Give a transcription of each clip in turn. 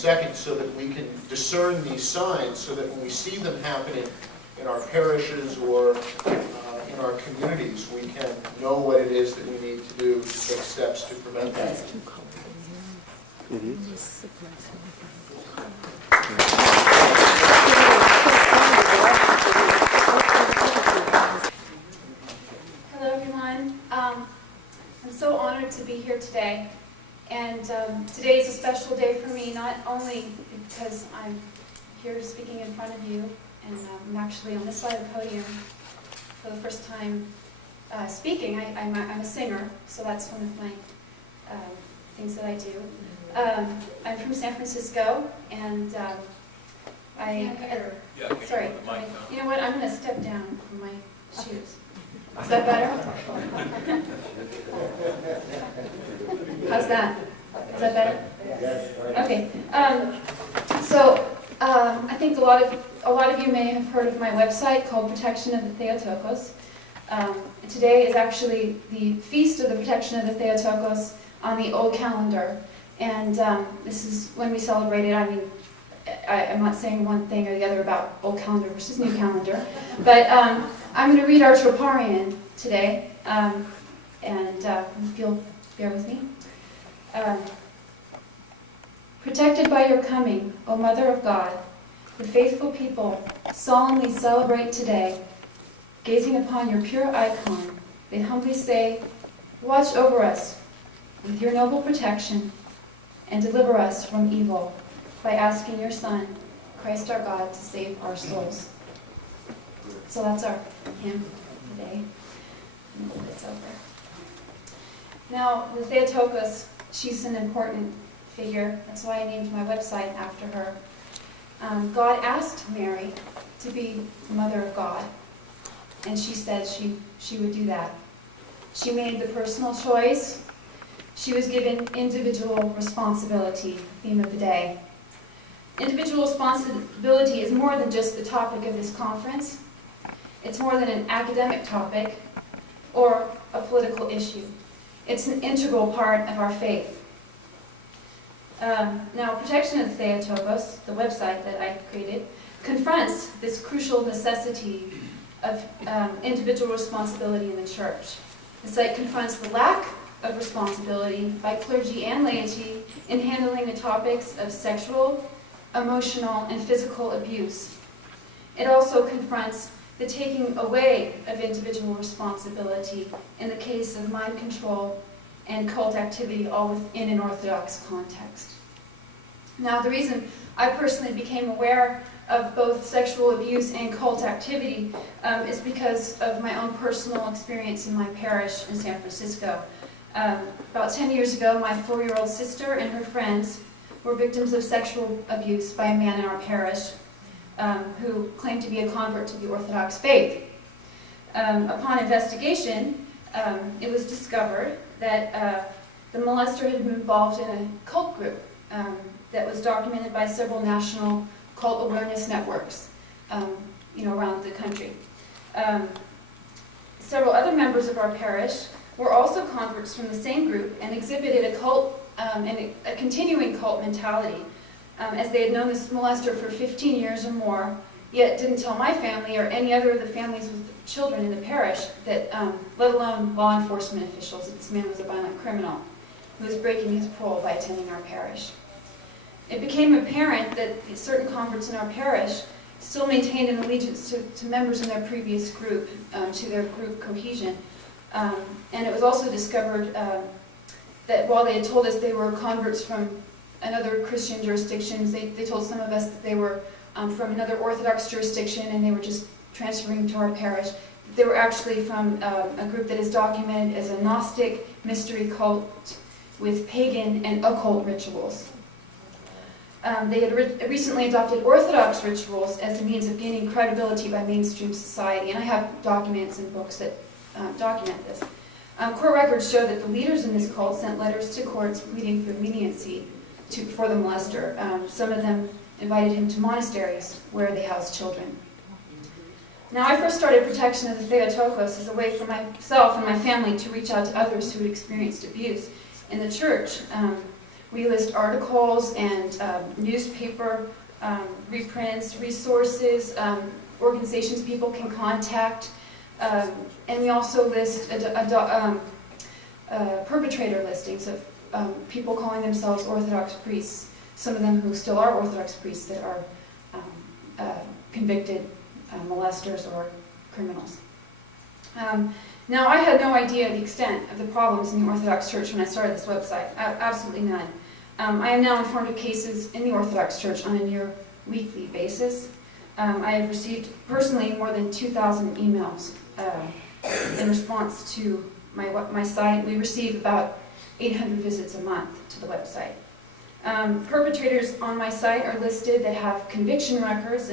Second, so that we can discern these signs, so that when we see them happening in our parishes or in our communities, we can know what it is that we need to do to take steps to prevent that. Hello, everyone. I'm so honored to be here today. And today is a special day for me, not only because I'm here speaking in front of you, and I'm actually on this side of the podium for the first time speaking. I'm a singer, so that's one of my things that I do. I'm from San Francisco, and sorry, you know what, I'm going to step down from my shoes. Is that better? How's that? Is that better? Yes. Okay. I think a lot of you may have heard of my website called Protection of the Theotokos. Today is actually the Feast of the Protection of the Theotokos on the old calendar, and this is when we celebrate it. I mean, I'm not saying one thing or the other about old calendar versus new calendar, but I'm going to read our Troparion today, and if you'll bear with me. Protected by your coming, O Mother of God, the faithful people solemnly celebrate today. Gazing upon your pure icon, they humbly say, watch over us with your noble protection and deliver us from evil by asking your Son, Christ our God, to save our souls. So that's our hymn today. Move this over. Now, the Theotokos, she's an important figure. That's why I named my website after her. God asked Mary to be the Mother of God, and she said she would do that. She made the personal choice. She was given individual responsibility, theme of the day. Individual responsibility is more than just the topic of this conference. It's more than an academic topic or a political issue. It's an integral part of our faith. Now, Protection of the Theotokos, the website that I created, confronts this crucial necessity of individual responsibility in the church. The site confronts the lack of responsibility by clergy and laity in handling the topics of sexual, emotional, and physical abuse. It also confronts the taking away of individual responsibility in the case of mind control and cult activity, all within an Orthodox context. Now, the reason I personally became aware of both sexual abuse and cult activity is because of my own personal experience in my parish in San Francisco. About 10 years ago, my 4-year-old sister and her friends were victims of sexual abuse by a man in our parish who claimed to be a convert to the Orthodox faith. Upon investigation, it was discovered that the molester had been involved in a cult group that was documented by several national cult awareness networks, around the country. Several other members of our parish were also converts from the same group and exhibited a cult and a continuing cult mentality, as they had known this molester for 15 years or more, yet didn't tell my family or any other of the families with children in the parish that, let alone law enforcement officials, that this man was a violent criminal who was breaking his parole by attending our parish. It became apparent that certain converts in our parish still maintained an allegiance to members in their previous group, to their group cohesion. And it was also discovered that while they had told us they were converts from another Christian jurisdictions, they told some of us that they were from another Orthodox jurisdiction and they were just transferring to our parish. They were actually from a group that is documented as a Gnostic mystery cult with pagan and occult rituals. They had recently adopted Orthodox rituals as a means of gaining credibility by mainstream society, and I have documents and books that document this. Court records show that the leaders in this cult sent letters to courts pleading for leniency for the molester. Some of them invited him to monasteries where they housed children. Now, I first started Protection of the Theotokos as a way for myself and my family to reach out to others who had experienced abuse in the church. We list articles and newspaper reprints, resources, organizations people can contact, and we also list perpetrator listings of people calling themselves Orthodox priests, some of them who still are Orthodox priests that are convicted molesters or criminals. Now, I had no idea the extent of the problems in the Orthodox Church when I started this website. Absolutely none. I am now informed of cases in the Orthodox Church on a near weekly basis. I have received personally more than 2,000 emails in response to my site. We receive about 800 visits a month to the website. Perpetrators on my site are listed that have conviction records,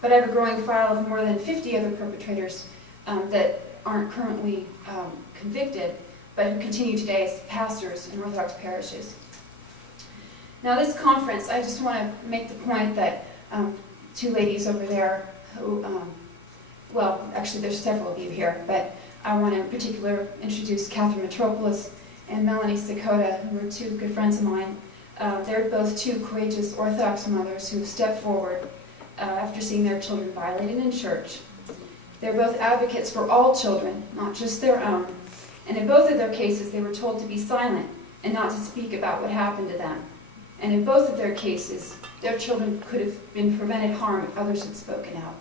but I have a growing file of more than 50 other perpetrators that aren't currently convicted, but who continue today as pastors in Orthodox parishes. Now, this conference, I just want to make the point that two ladies over there who, well, actually there's several of you here, but I want to in particular introduce Catherine Metropolis and Melanie Sakota, who are two good friends of mine. They're both two courageous Orthodox mothers who stepped forward after seeing their children violated in church. They're both advocates for all children, not just their own. And in both of their cases, they were told to be silent and not to speak about what happened to them. And in both of their cases, their children could have been prevented harm if others had spoken out.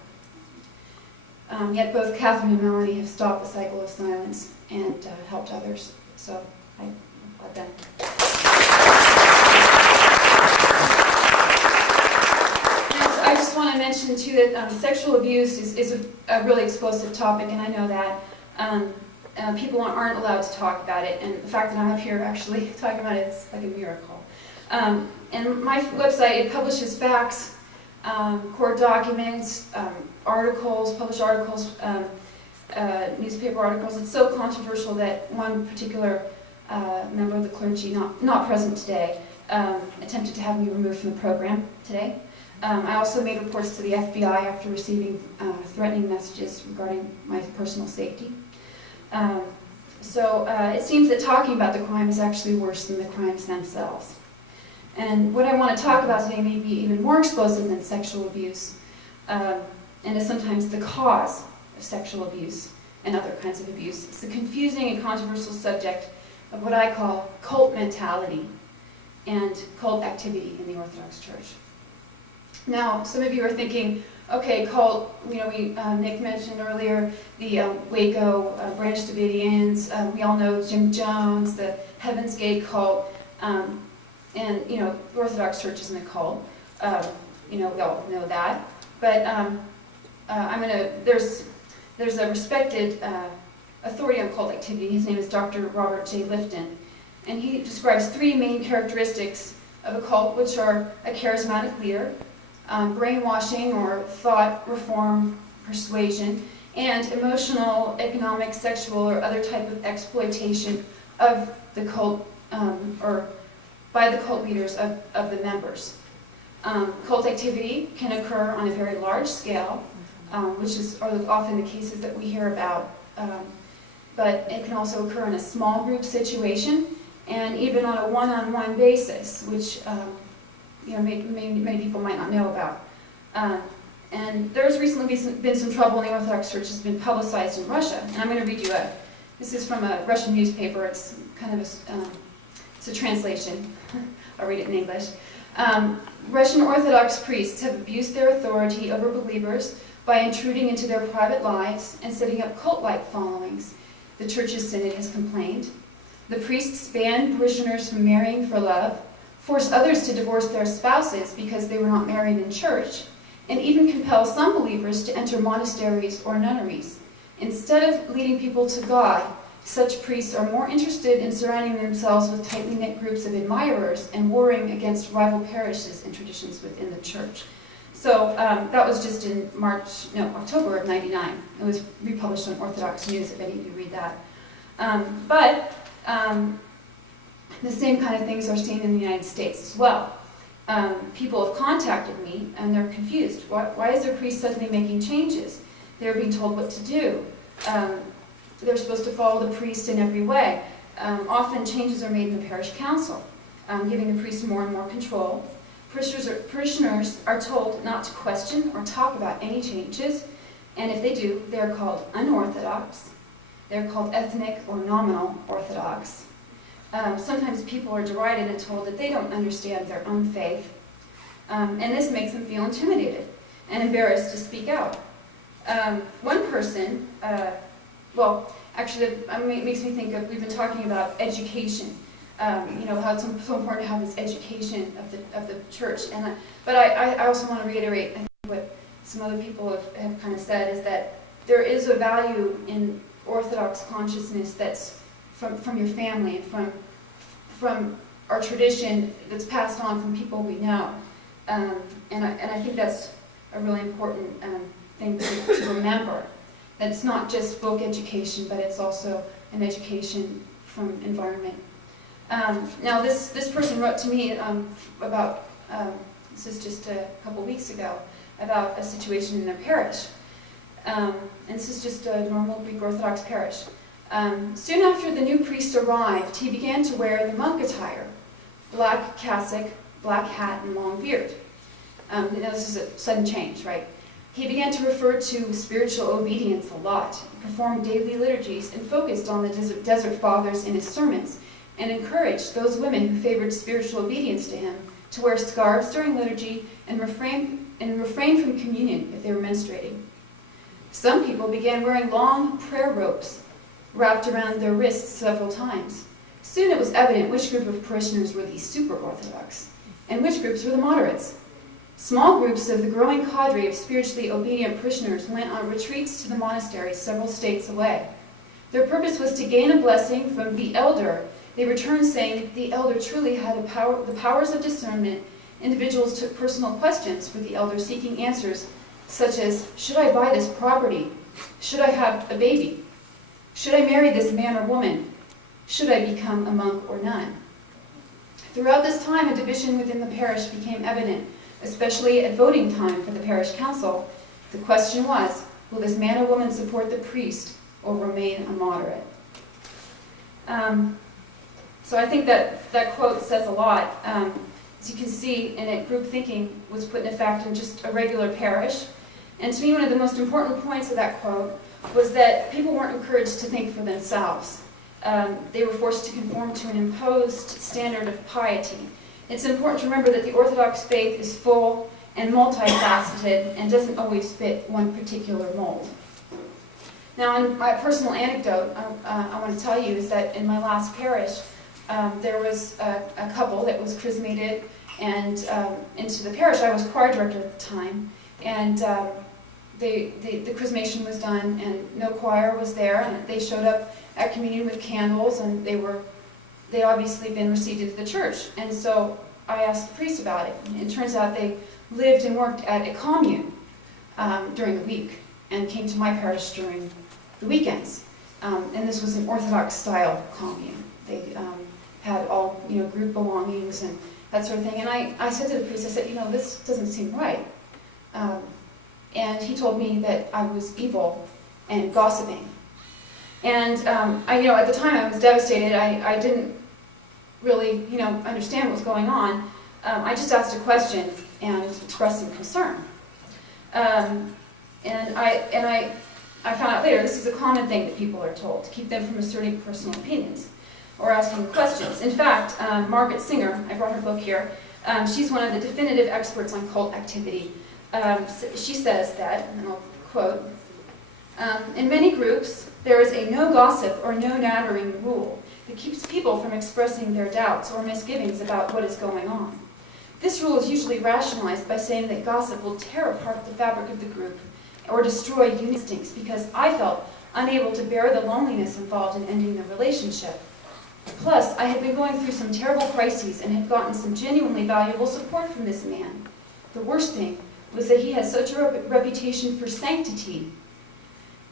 Yet both Catherine and Melanie have stopped the cycle of silence and helped others. So I applaud them. I just want to mention, too, that sexual abuse is a really explosive topic, and I know that. People aren't allowed to talk about it, and the fact that I'm up here actually talking about it is like a miracle. And my website, it publishes facts, court documents, articles, published articles, newspaper articles. It's so controversial that one particular member of the clergy, not present today, attempted to have me removed from the program today. I also made reports to the FBI after receiving threatening messages regarding my personal safety. So it seems that talking about the crime is actually worse than the crimes themselves. And what I want to talk about today may be even more explosive than sexual abuse, and is sometimes the cause of sexual abuse and other kinds of abuse. It's the confusing and controversial subject of what I call cult mentality and cult activity in the Orthodox Church. Now, some of you are thinking, okay, cult, Nick mentioned earlier the Waco Branch Davidians, we all know Jim Jones, the Heaven's Gate cult, and, the Orthodox Church isn't a cult, we all know that, but there's a respected authority on cult activity. His name is Dr. Robert J. Lifton, and he describes three main characteristics of a cult, which are a charismatic leader, brainwashing or thought reform persuasion, and emotional, economic, sexual, or other type of exploitation of the cult, or by the cult leaders of the members. Cult activity can occur on a very large scale, which are often the cases that we hear about, but it can also occur in a small group situation, and even on a one-on-one basis, which many people might not know about. And there's recently been some trouble in the Orthodox Church that's been publicized in Russia. And I'm going to read you this is from a Russian newspaper. It's kind of it's a translation. I'll read it in English. Russian Orthodox priests have abused their authority over believers by intruding into their private lives and setting up cult-like followings, the Church's synod has complained. The priests banned parishioners from marrying for love, forced others to divorce their spouses because they were not married in church, and even compel some believers to enter monasteries or nunneries. Instead of leading people to God, such priests are more interested in surrounding themselves with tightly knit groups of admirers and warring against rival parishes and traditions within the church. So that was just in October of '99. It was republished on Orthodox News, if any of you read that. The same kind of things are seen in the United States as well. People have contacted me and they're confused. Why is their priest suddenly making changes? They're being told what to do. They're supposed to follow the priest in every way. Often changes are made in the parish council. giving the priest more and more control. Parishioners are told not to question or talk about any changes, and if they do, they're called unorthodox. They're called ethnic or nominal orthodox. Sometimes people are derided and told that they don't understand their own faith, and this makes them feel intimidated and embarrassed to speak out. One person, well, actually, it makes me think of, we've been talking about education. You know, how it's so important to have this education of the church. But I also want to reiterate, I think what some other people have kind of said, is that there is a value in Orthodox consciousness that's from your family, from our tradition that's passed on from people we know. And I think that's a really important thing to remember, that it's not just book education, but it's also an education from environment. Now this person wrote to me about, this is just a couple weeks ago, about a situation in their parish. And this is just a normal Greek Orthodox parish. Soon after the new priest arrived, he began to wear the monk attire: black cassock, black hat, and long beard. Now this is a sudden change, right? He began to refer to spiritual obedience a lot, performed daily liturgies, and focused on the desert fathers in his sermons, and encouraged those women who favored spiritual obedience to him to wear scarves during liturgy and refrain from communion if they were menstruating. Some people began wearing long prayer ropes wrapped around their wrists several times. Soon it was evident which group of parishioners were the super Orthodox and which groups were the moderates. Small groups of the growing cadre of spiritually obedient parishioners went on retreats to the monasteries several states away. Their purpose was to gain a blessing from the elder. They returned saying the elder truly had the powers of discernment. Individuals took personal questions for the elder, seeking answers such as, should I buy this property? Should I have a baby? Should I marry this man or woman? Should I become a monk or nun? Throughout this time, a division within the parish became evident, especially at voting time for the parish council. The question was, will this man or woman support the priest or remain a moderate? So I think that quote says a lot. As you can see in it, group thinking was put in effect in just a regular parish. And to me, one of the most important points of that quote was that people weren't encouraged to think for themselves. They were forced to conform to an imposed standard of piety. It's important to remember that the Orthodox faith is full and multifaceted and doesn't always fit one particular mold. Now, in my personal anecdote, I want to tell you is that in my last parish, there was a couple that was chrismated and into the parish. I was choir director at the time, and the chrismation was done, and no choir was there, and they showed up at communion with candles, and they'd obviously been received into the church. And so I asked the priest about it, and it turns out they lived and worked at a commune during the week, and came to my parish during the weekends. And this was an Orthodox-style commune. They had all, group belongings and that sort of thing. And I said to the priest, I said, this doesn't seem right. And he told me that I was evil and gossiping. And at the time I was devastated. I didn't really, understand what was going on. I just asked a question and expressed some concern. And I found out later this is a common thing that people are told, to keep them from asserting personal opinions or asking questions. In fact, Margaret Singer, I brought her book here, she's one of the definitive experts on cult activity. She says that, and I'll quote, in many groups, there is a no gossip or no nattering rule that keeps people from expressing their doubts or misgivings about what is going on. This rule is usually rationalized by saying that gossip will tear apart the fabric of the group or destroy instincts because I felt unable to bear the loneliness involved in ending the relationship. Plus, I had been going through some terrible crises and had gotten some genuinely valuable support from this man. The worst thing was that he had such a reputation for sanctity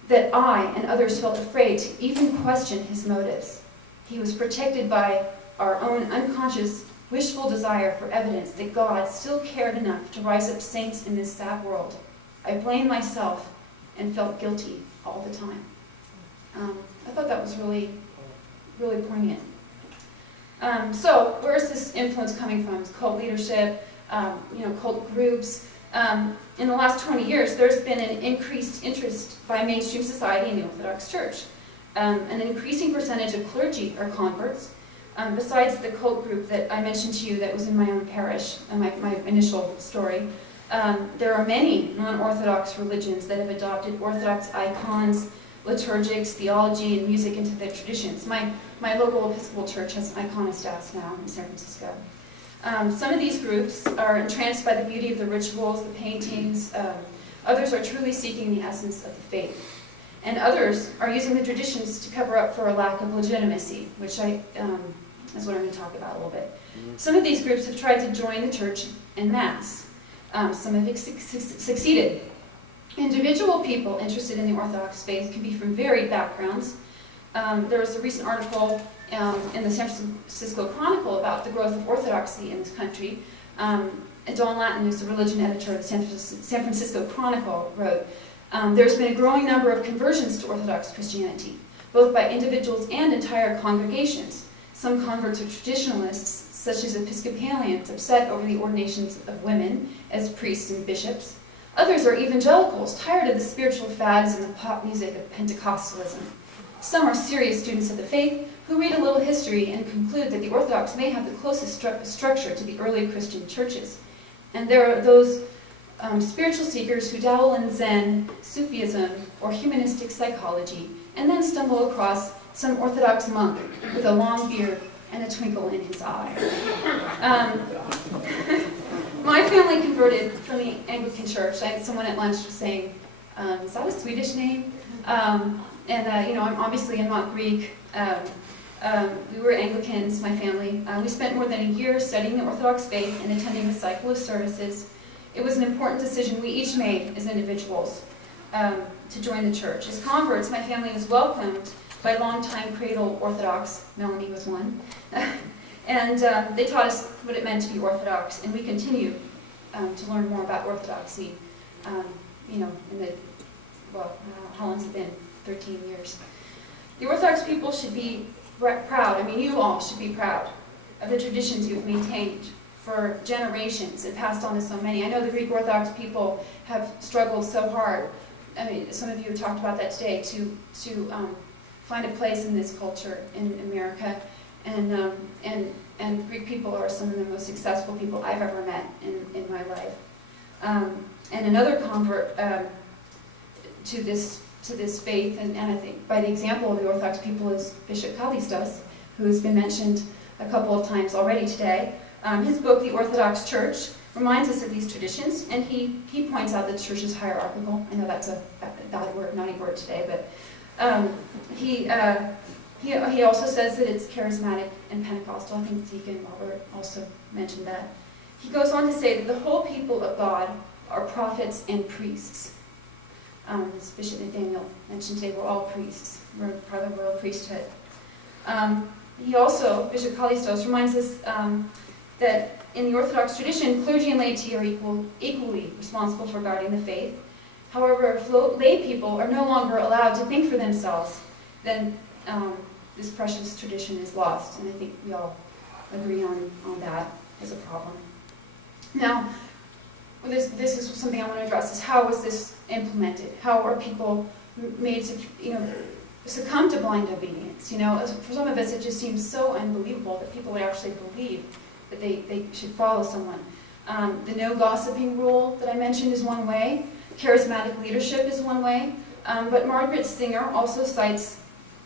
that I and others felt afraid to even question his motives. He was protected by our own unconscious, wishful desire for evidence that God still cared enough to rise up saints in this sad world. I blamed myself and felt guilty all the time. I thought that was really, really poignant. So where is this influence coming from? It's cult leadership, cult groups. In the last 20 years, there's been an increased interest by mainstream society in the Orthodox Church. An increasing percentage of clergy are converts. Besides the cult group that I mentioned to you that was in my own parish, my initial story, there are many non-Orthodox religions that have adopted Orthodox icons, liturgics, theology, and music into their traditions. My local Episcopal church has an iconostas now in San Francisco. Some of these groups are entranced by the beauty of the rituals, the paintings. Others are truly seeking the essence of the faith. And others are using the traditions to cover up for a lack of legitimacy, which is what I'm going to talk about a little bit. Some of these groups have tried to join the church en masse. Some have succeeded. Individual people interested in the Orthodox faith can be from varied backgrounds. There was a recent article in the San Francisco Chronicle about the growth of Orthodoxy in this country. Don Lattin, who's the religion editor of the San Francisco Chronicle, wrote, there's been a growing number of conversions to Orthodox Christianity, both by individuals and entire congregations. Some converts are traditionalists, such as Episcopalians, upset over the ordinations of women as priests and bishops. Others are evangelicals, tired of the spiritual fads and the pop music of Pentecostalism. Some are serious students of the faith who read a little history and conclude that the Orthodox may have the closest structure to the early Christian churches. And there are those spiritual seekers who dabble in Zen, Sufism, or humanistic psychology, and then stumble across some Orthodox monk with a long beard and a twinkle in his eye. My family converted from the Anglican Church. Someone at lunch was saying, is that a Swedish name? I'm obviously I'm not Greek. We were Anglicans, my family. We spent more than a year studying the Orthodox faith and attending a cycle of services. It was an important decision we each made as individuals to join the church. As converts, my family was welcomed by longtime cradle Orthodox. Melanie was one. And they taught us what it meant to be Orthodox, and we continue to learn more about Orthodoxy, how long has it been? 13 years. The Orthodox people should be proud, you all should be proud of the traditions you've maintained for generations and passed on to so many. I know the Greek Orthodox people have struggled so hard. Some of you have talked about that today, to find a place in this culture in America. And Greek people are some of the most successful people I've ever met in my life. And another convert to this faith, and I think by the example of the Orthodox people, is Bishop Kallistos, who has been mentioned a couple of times already today. His book, The Orthodox Church, reminds us of these traditions, and he points out that the church is hierarchical. I know that's a bad word, naughty word today, but he also says that it's charismatic and Pentecostal. I think Deacon Robert also mentioned that. He goes on to say that the whole people of God are prophets and priests. As Bishop Nathaniel mentioned today, we're all priests. We're part of the royal priesthood. He also, Bishop Kallistos, reminds us that in the Orthodox tradition, clergy and laity are equally responsible for guarding the faith. However, if lay people are no longer allowed to think for themselves, then this precious tradition is lost, and I think we all agree on that as a problem. Now, this is something I want to address, is how was this implemented? How are people made to, succumb to blind obedience? For some of us, it just seems so unbelievable that people would actually believe that they should follow someone. The no gossiping rule that I mentioned is one way. Charismatic leadership is one way. But Margaret Singer also cites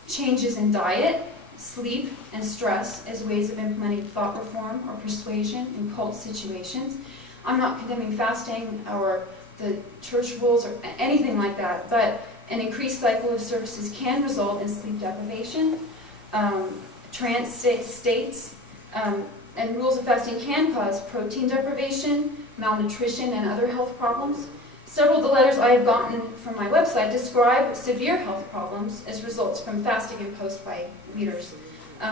changes in diet, sleep, and stress as ways of implementing thought reform or persuasion in cult situations. I'm not condemning fasting or the church rules or anything like that, but an increased cycle of services can result in sleep deprivation, trance states, and rules of fasting can cause protein deprivation, malnutrition, and other health problems. Several of the letters I have gotten from my website describe severe health problems as results from fasting imposed by leaders.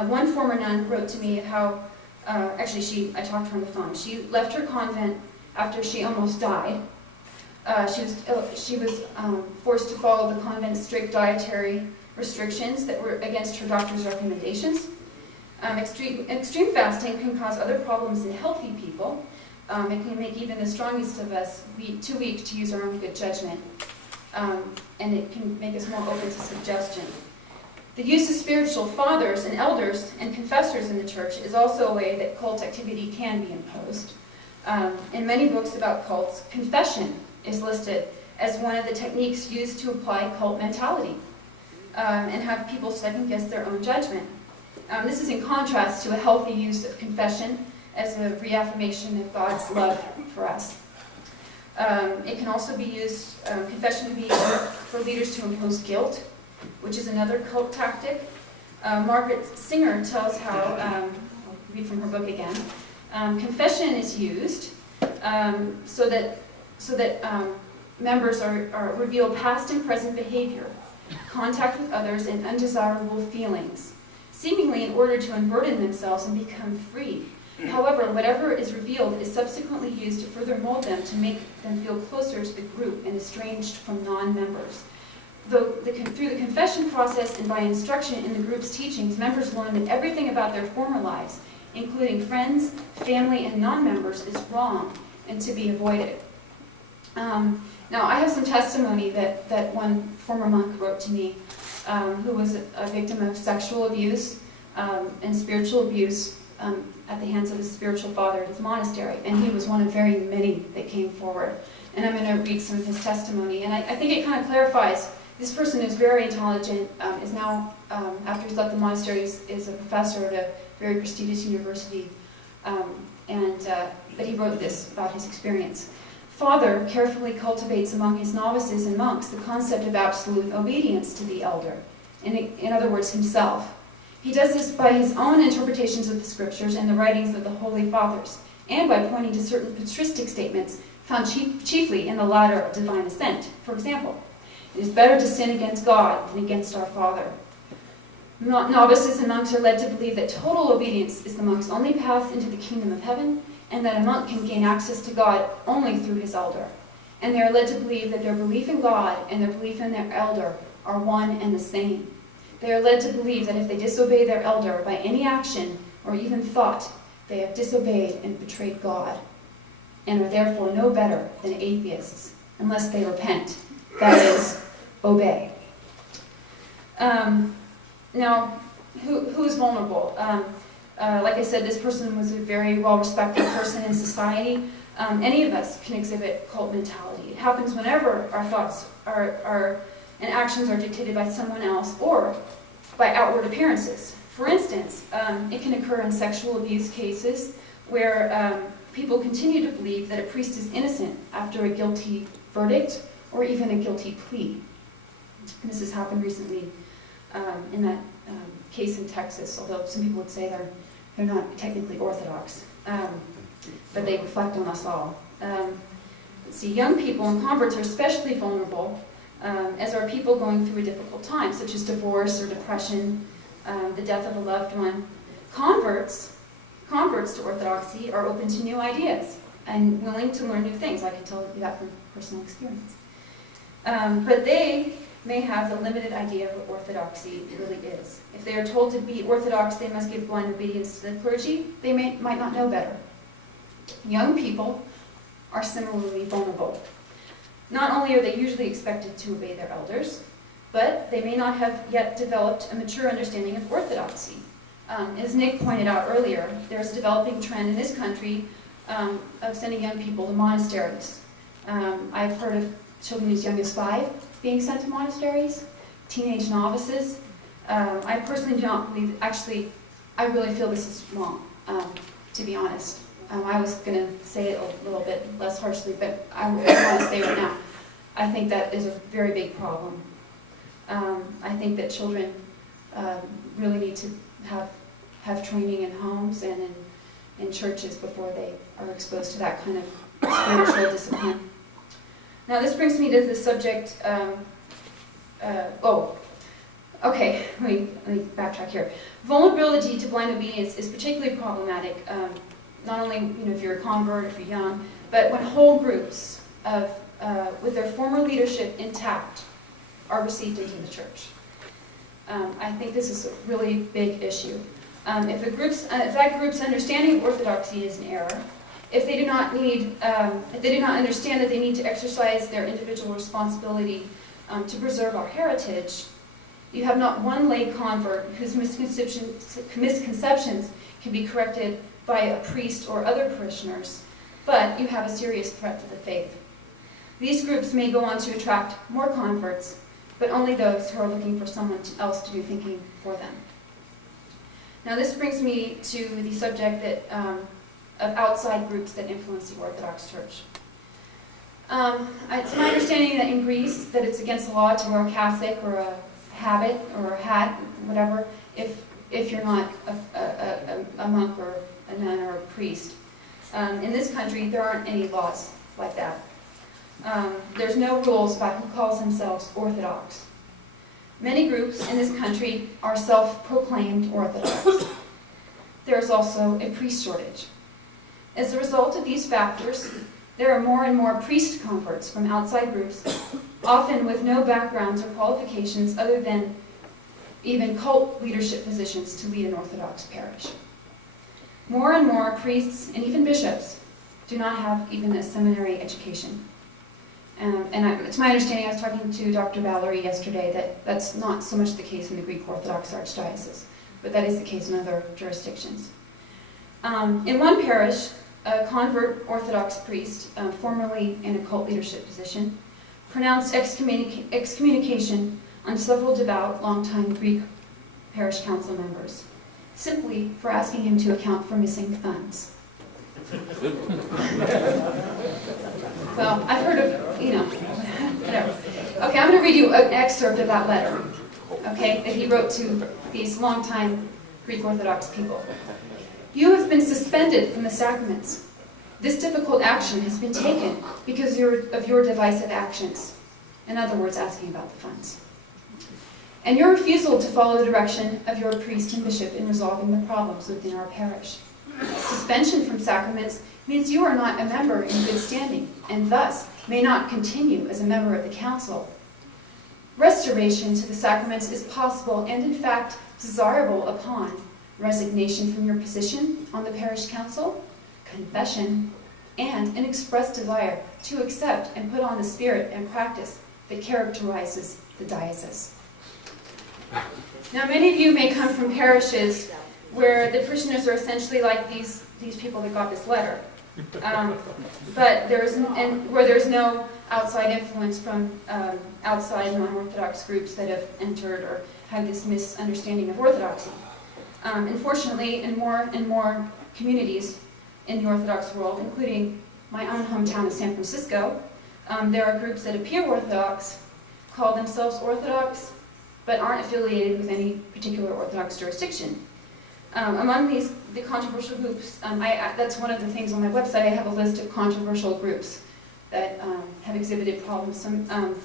One former nun wrote to me how, I talked to her on the phone. She left her convent after she almost died. She was forced to follow the convent's strict dietary restrictions that were against her doctor's recommendations. Extreme fasting can cause other problems in healthy people. It can make even the strongest of us too weak to use our own good judgment. And it can make us more open to suggestion. The use of spiritual fathers and elders and confessors in the church is also a way that cult activity can be imposed. In many books about cults, confession is listed as one of the techniques used to apply cult mentality and have people second-guess their own judgment. This is in contrast to a healthy use of confession as a reaffirmation of God's love for us. It can also be used, confession can be used for leaders to impose guilt, which is another cult tactic. Margaret Singer tells how, I'll read from her book again, confession is used so that members reveal past and present behavior, contact with others, and undesirable feelings, seemingly in order to unburden themselves and become free. However, whatever is revealed is subsequently used to further mold them to make them feel closer to the group and estranged from non-members. Through the confession process and by instruction in the group's teachings, members learn that everything about their former lives, including friends, family, and non-members, is wrong and to be avoided. Now, I have some testimony that one former monk wrote to me who was a victim of sexual abuse and spiritual abuse at the hands of his spiritual father at his monastery, and he was one of very many that came forward. And I'm going to read some of his testimony, and I think it kind of clarifies. This person is very intelligent, is now, after he's left the monastery, is a professor at a very prestigious university, but he wrote this about his experience. Father carefully cultivates among his novices and monks the concept of absolute obedience to the elder, in other words, himself. He does this by his own interpretations of the scriptures and the writings of the Holy Fathers, and by pointing to certain patristic statements found chiefly in the ladder of divine ascent. For example, it is better to sin against God than against our Father. Novices and monks are led to believe that total obedience is the monk's only path into the kingdom of heaven, and that a monk can gain access to God only through his elder. And they are led to believe that their belief in God and their belief in their elder are one and the same. They are led to believe that if they disobey their elder by any action or even thought, they have disobeyed and betrayed God, and are therefore no better than atheists, unless they repent, that is, obey. Now, who is vulnerable? Like I said, this person was a very well-respected person in society. Any of us can exhibit cult mentality. It happens whenever our thoughts and actions are dictated by someone else or by outward appearances. For instance, it can occur in sexual abuse cases where people continue to believe that a priest is innocent after a guilty verdict or even a guilty plea. And this has happened recently in that case in Texas, although some people would say they're not technically Orthodox, but they reflect on us all. Let's see, young people and converts are especially vulnerable, as are people going through a difficult time, such as divorce or depression, the death of a loved one. Converts to Orthodoxy are open to new ideas and willing to learn new things. I can tell you that from personal experience. But they may have the limited idea of what Orthodoxy really is. If they are told to be Orthodox, they must give blind obedience to the clergy, they might not know better. Young people are similarly vulnerable. Not only are they usually expected to obey their elders, but they may not have yet developed a mature understanding of Orthodoxy. As Nick pointed out earlier, there's a developing trend in this country of sending young people to monasteries. I've heard of children as young as 5 being sent to monasteries, teenage novices. I personally do not believe, actually, I really feel this is wrong, to be honest. I was going to say it a little bit less harshly, but I want to say right now, I think that is a very big problem. I think that children really need to have training in homes and in churches before they are exposed to that kind of spiritual discipline. Now this brings me to the subject, okay, let me backtrack here. Vulnerability to blind obedience is particularly problematic, not only if you're a convert, if you're young, but when whole groups with their former leadership intact are received into the church. I think this is a really big issue. If that group's understanding of orthodoxy is in error, if they do not understand that they need to exercise their individual responsibility to preserve our heritage, you have not one lay convert whose misconceptions can be corrected by a priest or other parishioners, but you have a serious threat to the faith. These groups may go on to attract more converts, but only those who are looking for someone else to do thinking for them. Now this brings me to the subject of outside groups that influence the Orthodox Church. It's my understanding that in Greece that it's against the law to wear a cassock or a habit or a hat, whatever, if you're not a monk or a nun or a priest. In this country, there aren't any laws like that. There's no rules about who calls themselves Orthodox. Many groups in this country are self-proclaimed Orthodox. There is also a priest shortage. As a result of these factors, there are more and more priest converts from outside groups, often with no backgrounds or qualifications other than even cult leadership positions to lead an Orthodox parish. More and more priests and even bishops do not have even a seminary education. It's my understanding, I was talking to Dr. Valerie yesterday, that that's not so much the case in the Greek Orthodox Archdiocese, but that is the case in other jurisdictions. In one parish, a convert Orthodox priest, formerly in a cult leadership position, pronounced excommunication on several devout, longtime Greek parish council members, simply for asking him to account for missing funds. Well, I've heard of, whatever. Okay, I'm going to read you an excerpt of that letter, okay, that he wrote to these longtime Greek Orthodox people. You have been suspended from the sacraments. This difficult action has been taken because of your divisive actions. In other words, asking about the funds. And your refusal to follow the direction of your priest and bishop in resolving the problems within our parish. Suspension from sacraments means you are not a member in good standing, and thus may not continue as a member of the council. Restoration to the sacraments is possible and in fact desirable upon resignation from your position on the parish council, confession, and an expressed desire to accept and put on the spirit and practice that characterizes the diocese. Now, many of you may come from parishes where the parishioners are essentially like these people that got this letter, but where there's no outside influence from outside non-Orthodox groups that have entered or have this misunderstanding of Orthodoxy. Unfortunately, in more and more communities in the Orthodox world, including my own hometown of San Francisco, there are groups that appear Orthodox, call themselves Orthodox, but aren't affiliated with any particular Orthodox jurisdiction. Among the controversial groups, that's one of the things on my website. I have a list of controversial groups that have exhibited problems.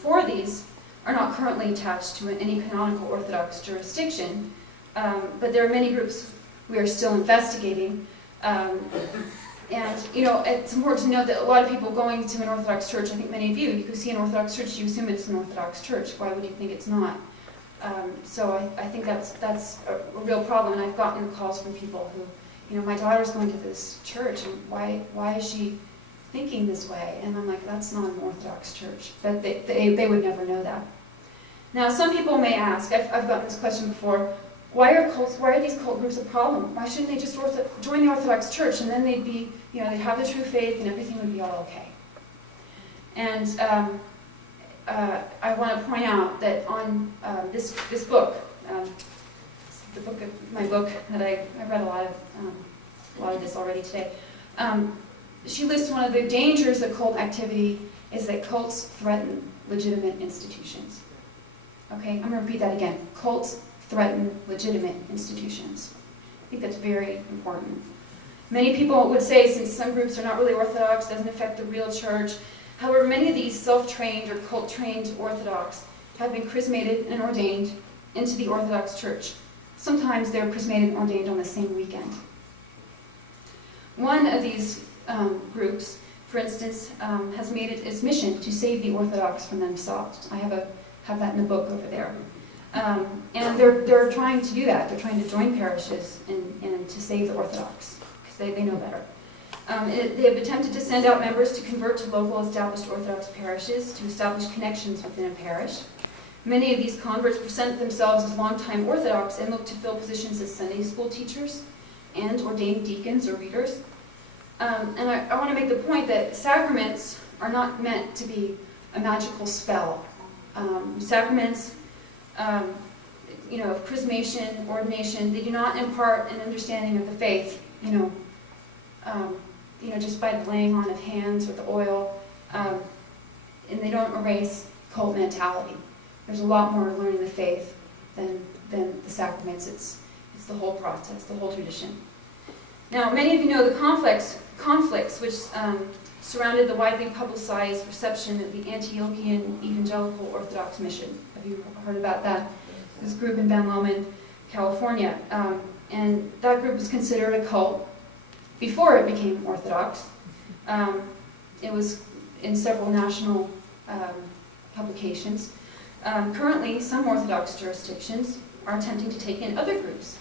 Four of these are not currently attached to any canonical Orthodox jurisdiction, but there are many groups we are still investigating. It's important to note that a lot of people going to an Orthodox church, I think many of you who see an Orthodox church, you assume it's an Orthodox church. Why would you think it's not? So I think that's a real problem, and I've gotten calls from people who, my daughter's going to this church, and why is she thinking this way? And I'm like, that's not an Orthodox church. But they would never know that. Now, some people may ask, I've gotten this question before, why are these cult groups a problem? Why shouldn't they just join the Orthodox Church, and then they'd be, they'd have the true faith and everything would be all okay? And I want to point out that on this book, my book that I read a lot of this already today. She lists one of the dangers of cult activity is that cults threaten legitimate institutions. Okay, I'm going to repeat that again. Cults threaten legitimate institutions. I think that's very important. Many people would say, since some groups are not really Orthodox, doesn't affect the real church. However, many of these self-trained or cult-trained Orthodox have been chrismated and ordained into the Orthodox Church. Sometimes they're chrismated and ordained on the same weekend. One of these groups, for instance, has made it its mission to save the Orthodox from themselves. I have that in the book over there. And they're trying to do that. They're trying to join parishes and to save the Orthodox, because they know better. They have attempted to send out members to convert to local established Orthodox parishes to establish connections within a parish. Many of these converts present themselves as longtime Orthodox and look to fill positions as Sunday school teachers and ordained deacons or readers. And I want to make the point that sacraments are not meant to be a magical spell. Sacraments, of chrismation, ordination, they do not impart an understanding of the faith, just by the laying on of hands or the oil, and they don't erase cult mentality. There's a lot more to learning the faith than the sacraments. It's the whole process, the whole tradition. Now, many of you know the conflicts which surrounded the widely publicized reception of the Antiochian Evangelical Orthodox Mission. Have you heard about that? This group in Ben Lomond, California. And that group was considered a cult before it became Orthodox. It was in several national publications. Currently, some Orthodox jurisdictions are attempting to take in other groups.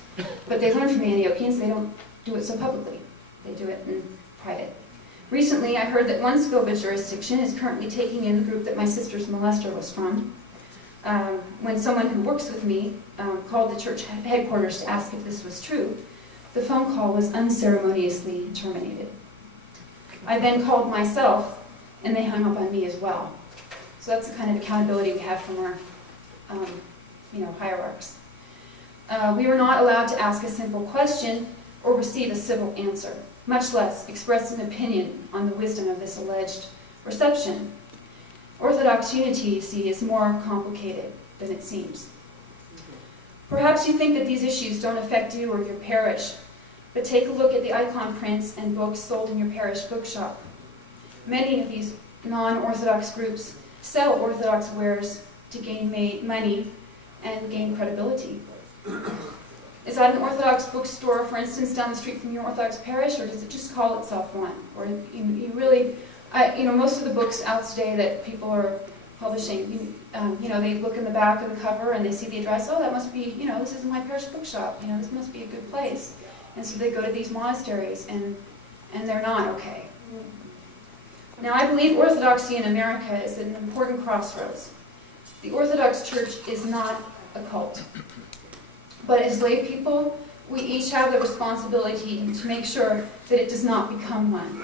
But they learned from the Antiochians, they don't do it so publicly. They do it in private. Recently, I heard that one Scova jurisdiction is currently taking in the group that my sister's molester was from. When someone who works with me called the church headquarters to ask if this was true, the phone call was unceremoniously terminated. I then called myself, and they hung up on me as well. So that's the kind of accountability we have from our hierarchs. We were not allowed to ask a simple question or receive a civil answer, much less express an opinion on the wisdom of this alleged reception. Orthodox unity, you see, is more complicated than it seems. Perhaps you think that these issues don't affect you or your parish, but take a look at the icon prints and books sold in your parish bookshop. Many of these non-Orthodox groups sell Orthodox wares to gain money and gain credibility. Is that an Orthodox bookstore, for instance, down the street from your Orthodox parish, or does it just call itself one? Or you really, most of the books out today that people are publishing, they look in the back of the cover and they see the address. Oh, that must be, this is my parish bookshop. This must be a good place. And so they go to these monasteries, and they're not okay. Now, I believe Orthodoxy in America is at an important crossroads. The Orthodox Church is not a cult. But as lay people, we each have the responsibility to make sure that it does not become one.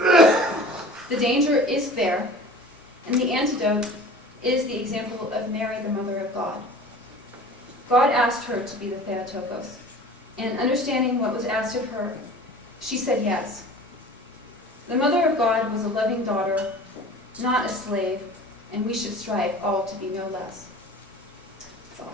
The danger is there, and the antidote is the example of Mary, the Mother of God. God asked her to be the Theotokos, and understanding what was asked of her, she said yes. The Mother of God was a loving daughter, not a slave, and we should strive all to be no less. That's all.